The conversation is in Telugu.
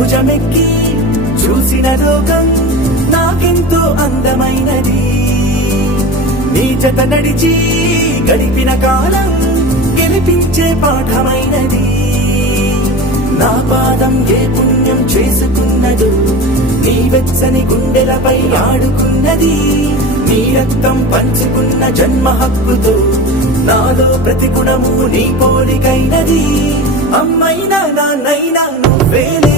భుజమెక్కి చూసిన లోకం నాకెంతో అందమైనది. నీ జత నడిచి గడిపిన కాలం గెలిపించే పాఠమైనది. నా పాదం ఏ పుణ్యం చేసుకున్నదో నీ వెచ్చని గుండెలపై ఆడుకున్నది. నీ రక్తం పంచుకున్న జన్మ హక్కుతో నాలో ప్రతి గుణము నీ పోలికైనది. అమ్మైనా నాన్నైనా నువ్వేలే.